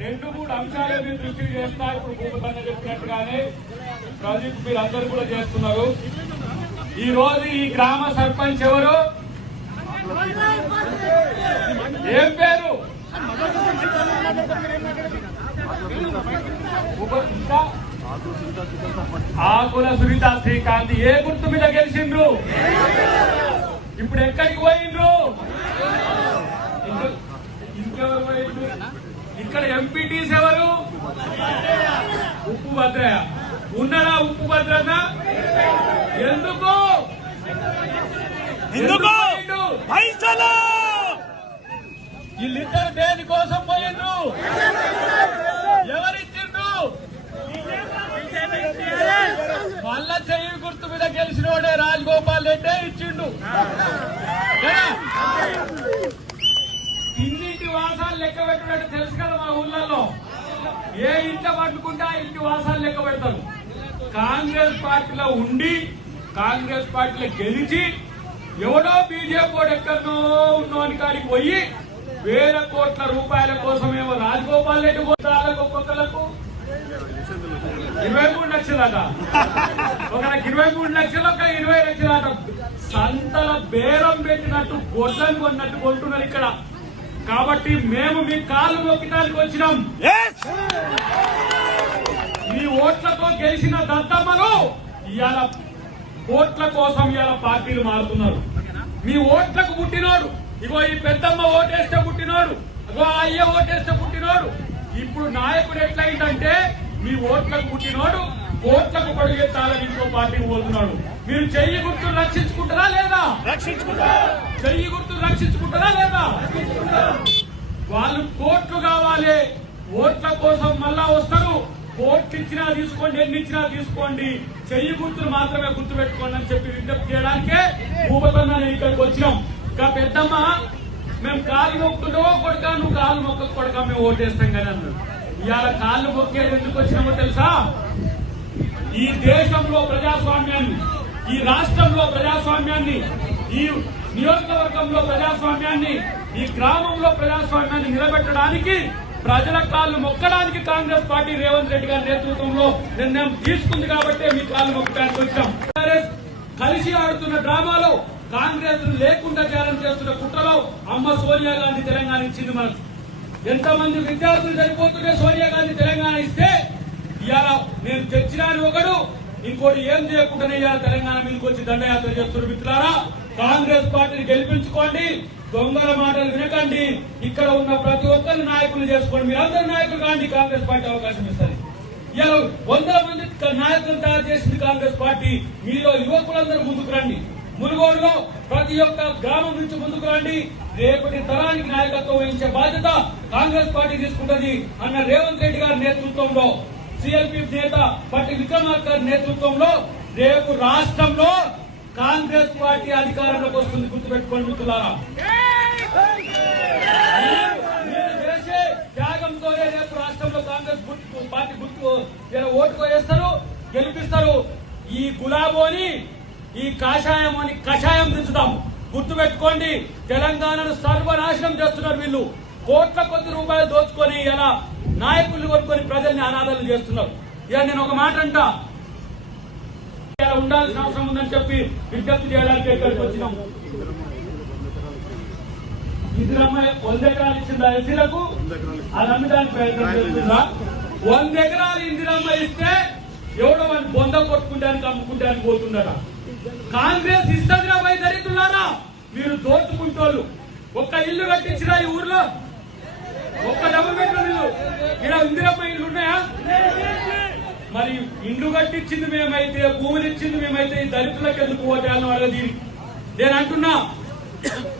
2-3 అంశాలే మీరు దృష్టికి చేస్తున్నారు. ఇప్పుడు భూపతన్న చెప్పినట్టుగానే ప్రాజెక్టు మీరు అందరూ కూడా చేస్తున్నారు. ఈ రోజు ఈ గ్రామ సర్పంచ్ ఎవరు? ఏం పేరు? ఆకుల సునీత శ్రీకాంత్. ఏ గుర్తు మీద గెలిచిండ్రు? ఇప్పుడు ఎక్కడికి పోయిండ్రు? ఇంకెవరు పోయిండ్రు? ఇక్కడ ఎంపీటీస్ ఎవరు? ఉప్పు భద్రయ్య ఉన్నాడా? ఉప్పు భద్రన్న ఎందుకు వీళ్ళిద్దరు దేనికోసం పోయిండ్రు? ఎవరిచ్చిండ్రు? మళ్ళా చెయ్యి గుర్తు మీద గెలిచినోడే రాజగోపాల్ రెడ్డి ఇచ్చిండు. ఇన్నింటి వాసాలు లెక్క పెట్టినట్టు తెలుసు కదా మా ఊళ్ళల్లో. ఏ ఇంట్లో పట్టుకుంటే ఆ ఇంటి వాసాలు లెక్క పెడతారు. కాంగ్రెస్ పార్టీలో ఉండి కాంగ్రెస్ పార్టీలో గెలిచి ఎవడో బీజేపీ వాడు ఎక్కడో ఉన్నోని కాడికి పోయి వేల కోట్ల రూపాయల కోసమేమో రాజగోపాల్ రెడ్డి పోతాలకు ఒక్కొక్కలకు 23 లక్షలట, ఒకరికి 23 లక్షలు, ఒక 20 లక్షలట. సంతల బేరం పెట్టినట్టు గొడ్లను కొన్నట్టు కొంటున్నారు ఇక్కడ. కాబట్టి మేము మీ కాళ్ళు మొక్కడానికి వచ్చినాం. మీ ఓట్లతో గెలిచిన దత్తమ్మలు ఇవాళ ఓట్ల కోసం ఇవాళ పార్టీలు మారుతున్నారు. మీ ఓట్లకు పుట్టినోడు ఇగో ఈ పెద్దమ్మ ఓటేస్తే పుట్టినోడు, ఇగో అయ్య ఓటేస్తే పుట్టినోడు. ఇప్పుడు నాయకుడు ఎట్లయిందంటే మీ ఓట్లకు పుట్టినోడు ఓట్లకు పడిగెత్తాలని ఇంకో పార్టీకి పోతున్నాడు. మీరు చెయ్యి గుర్తులు రక్షించుకుంటారా లేదా? చెయ్యి గుర్తులు రక్షించుకుంటారా లేదా? వాళ్ళు కోట్లు కావాలి, ఓట్ల కోసం మళ్ళా వస్తారు. కోట్లు ఇచ్చినా తీసుకోండి, ఎన్ని ఇచ్చినా తీసుకోండి, చెయ్యి గుర్తులు మాత్రమే గుర్తు పెట్టుకోండి అని చెప్పి విజ్ఞప్తి చేయడానికే భూపతన్న ఇక్కడికి వచ్చినాం. ఇంకా పెద్దమ్మ మేము కాళ్ళు మొక్కుతుండవో కొడుకా, నువ్వు కాళ్ళు మొక్క కొడుకా మేము ఓటేస్తాం కానీ అన్నాడు. ఇవాళ కాళ్ళు మొక్కేది ఎందుకు వచ్చినామో తెలుసా? ఈ దేశంలో ప్రజాస్వామ్యాన్ని, ఈ రాష్ట్రంలో ప్రజాస్వామ్యాన్ని, ఈ నియోజకవర్గంలో ప్రజాస్వామ్యాన్ని, ఈ గ్రామంలో ప్రజాస్వామ్యాన్ని నిలబెట్టడానికి, ప్రజల కాళ్ళు మొక్కడానికి కాంగ్రెస్ పార్టీ రేవంత్ రెడ్డి గారి నేతృత్వంలో నిర్ణయం తీసుకుంది. కాబట్టి మీ కాళ్ళు మొక్కడానికి వచ్చాం. కలిసి ఆడుతున్న డ్రామాలో కాంగ్రెస్ లేకుండా చేయాలని చేస్తున్న కుట్రలో అమ్మ సోనియా గాంధీ తెలంగాణ ఇచ్చింది మనకు. ఎంతమంది విద్యార్థులు చనిపోతుంటే సోనియా గాంధీ తెలంగాణ ఇస్తే ఇవాళ నేను తెచ్చినాను ఒకడు, ఇంకోటి ఏం చేయకుండానే ఇవాళ తెలంగాణ మీదకి వచ్చి దండయాత్ర చేస్తున్నారు. మిత్రులారా, కాంగ్రెస్ పార్టీని గెలిపించుకోండి, దొంగల మాటలు వినకండి. ఇక్కడ ఉన్న ప్రతి ఒక్కరిని నాయకులు చేసుకోండి. మీరందరూ నాయకులు కాండి, కాంగ్రెస్ పార్టీ అవకాశం ఇస్తుంది. ఇలా 100 మంది నాయకులు తయారు చేసింది కాంగ్రెస్ పార్టీ. మీలో యువకులందరూ ముందుకు రండి. మునుగోడులో ప్రతి ఒక్క గ్రామం నుంచి ముందుకు రండి. రేపటి తరానికి నాయకత్వం వహించే బాధ్యత కాంగ్రెస్ పార్టీ తీసుకుంటుంది అన్న రేవంత్ రెడ్డి గారి నేతృత్వంలో, సిఎల్పి నేత పట్టి విక్రమార్క గారి నేతృత్వంలో రేపు రాష్ట్రంలో కాంగ్రెస్ పార్టీ అధికారంలోకి వస్తుంది. గుర్తుపెట్టుకోండి మిత్రులారా. చేసే త్యాగంతోనే రేపు రాష్ట్రంలో కాంగ్రెస్ పార్టీ గుర్తు ఓటు వేస్తారు, గెలిపిస్తారు. ఈ గులాబోని, ఈ కాషాయమోని కషాయం దించుతాం. గుర్తుపెట్టుకోండి, తెలంగాణను సర్వనాశనం చేస్తున్నారు వీళ్ళు. కోట్ల కొద్ది రూపాయలు దోచుకొని ఇలా నాయకులు కొనుక్కొని ప్రజల్ని అనాథలు చేస్తున్నారు. ఇక నేను ఒక మాట అంటా, ఉండాల్సిన అవసరం ఉందని చెప్పి విజ్ఞప్తి చేయడానికి ఇక్కడికి వచ్చినాం. ఇందిరమ్మ 100 ఎకరాలు ఇచ్చిందా ఎస్సీలకు? అది అమ్మడానికి ప్రయత్నం చేస్తుందా? 100 ఎకరాలు ఇందిరమ్మ ఇస్తే ఎవడో వాడిని బొంద కొట్టుకుంటానికి అమ్ముకుంటానికి పోతుండట. కాంగ్రెస్ ఇస్తుందిరా పై దరిద్రులారా, మీరు దోచుకుంటోళ్ళు. ఒక్క ఇల్లు కట్టించినా ఈ ఊర్లో? ఒక్క డబుల్ బెడ్రూమ్ ఇల్లు ఇక్కడ ఇందిరమ్మ ఇల్లు ఉన్నాయా? మరి ఇండ్లు కట్టించింది మేమైతే, భూములు ఇచ్చింది మేమైతే, ఈ దళితులకు ఎందుకు ఓటేయాలని వాళ్ళది. నేను అంటున్నా,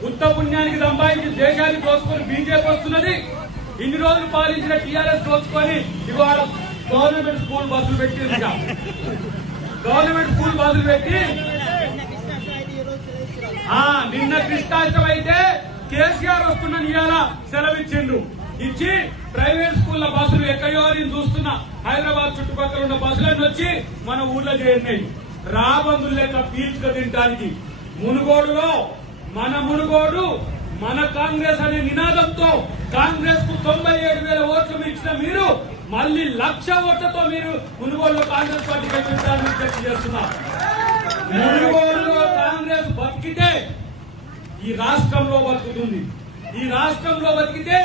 ఉత్త పుణ్యానికి సంపాదించి దేశాన్ని దోచుకొని బీజేపీ వస్తున్నది. ఇన్ని రోజులు పాలించిన టీఆర్ఎస్ దోచుకొని ఇవాళ గవర్నమెంట్ స్కూల్ బస్సులు పెట్టి నిన్న కృష్ణాష్టం అయితే కేసీఆర్ వస్తున్న ఇవాళ సెలవిచ్చిండ్రు. ఇచ్చి ప్రైవేట్ స్కూళ్ల బస్సులు ఎక్కడో నేను చూస్తున్నా, హైదరాబాద్ చుట్టుపక్కల ఉన్న బస్సులన్నీ వచ్చి మన ఊర్లో చేరినాయి. రాబందులు లెక్క పీల్చుక తినడానికి. మునుగోడులో మన మునుగోడు మన కాంగ్రెస్ అనే నినాదంతో కాంగ్రెస్ కు 97,000 ఓట్లు ఇచ్చిన మీరు మళ్ళీ 1,00,000 ఓట్లతో మీరు మునుగోడులో కాంగ్రెస్ పార్టీ గెలిపించాలని విజ్ఞప్తి చేస్తున్నారు. మునుగోడులో కాంగ్రెస్ బతికితే ఈ రాష్ట్రంలో బతుకుతుంది. ఈ రాష్ట్రంలో బతికితే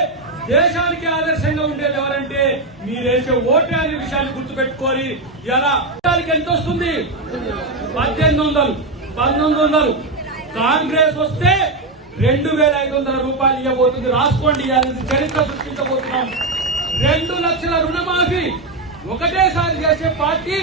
దేశానికి ఆదర్శంగా ఉండేది ఎవరంటే మీరేసే ఓటే అనే విషయాన్ని గుర్తుపెట్టుకోరి. ఇలా ఎంత వస్తుంది? 1800, 1900. కాంగ్రెస్ వస్తే 2,500 రూపాయలు ఇవ్వబోతుంది. రాసుకోండి, చరిత్ర సృష్టించబోతున్నాం. 2 లక్షల రుణమాఫీ ఒకటేసారి చేసే పార్టీ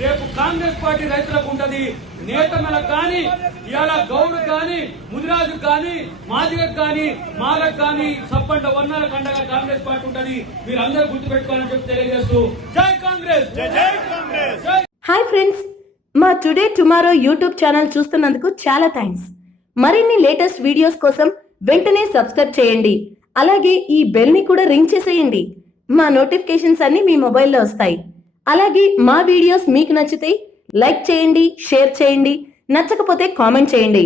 రేపు కాంగ్రెస్ పార్టీ రైతులకు ఉంటది. నేతన్నలకు కానీ, ఇవాళ గౌడు కానీ, ముదిరాజు కానీ, మాదిగకు కానీ, మాలకు కానీ, సప్పంట వర్ణాల కండగా కాంగ్రెస్ పార్టీ ఉంటది. మీరందరూ గుర్తుపెట్టుకోవాలని చెప్పి తెలియజేస్తూ జై కాంగ్రెస్, జై కాంగ్రెస్. హాయ్ ఫ్రెండ్స్, మా టుడే టుమారో యూట్యూబ్ ఛానల్ చూస్తున్నందుకు చాలా థ్యాంక్స్. మరిన్ని లేటెస్ట్ వీడియోస్ కోసం వెంటనే సబ్స్క్రైబ్ చేయండి. అలాగే ఈ బెల్ ని కూడా రింగ్ చేసేయండి. మా నోటిఫికేషన్స్ అన్ని మీ మొబైల్లో వస్తాయి. అలాగే మా వీడియోస్ మీకు నచ్చితే లైక్ చేయండి, షేర్ చేయండి, నచ్చకపోతే కామెంట్ చేయండి.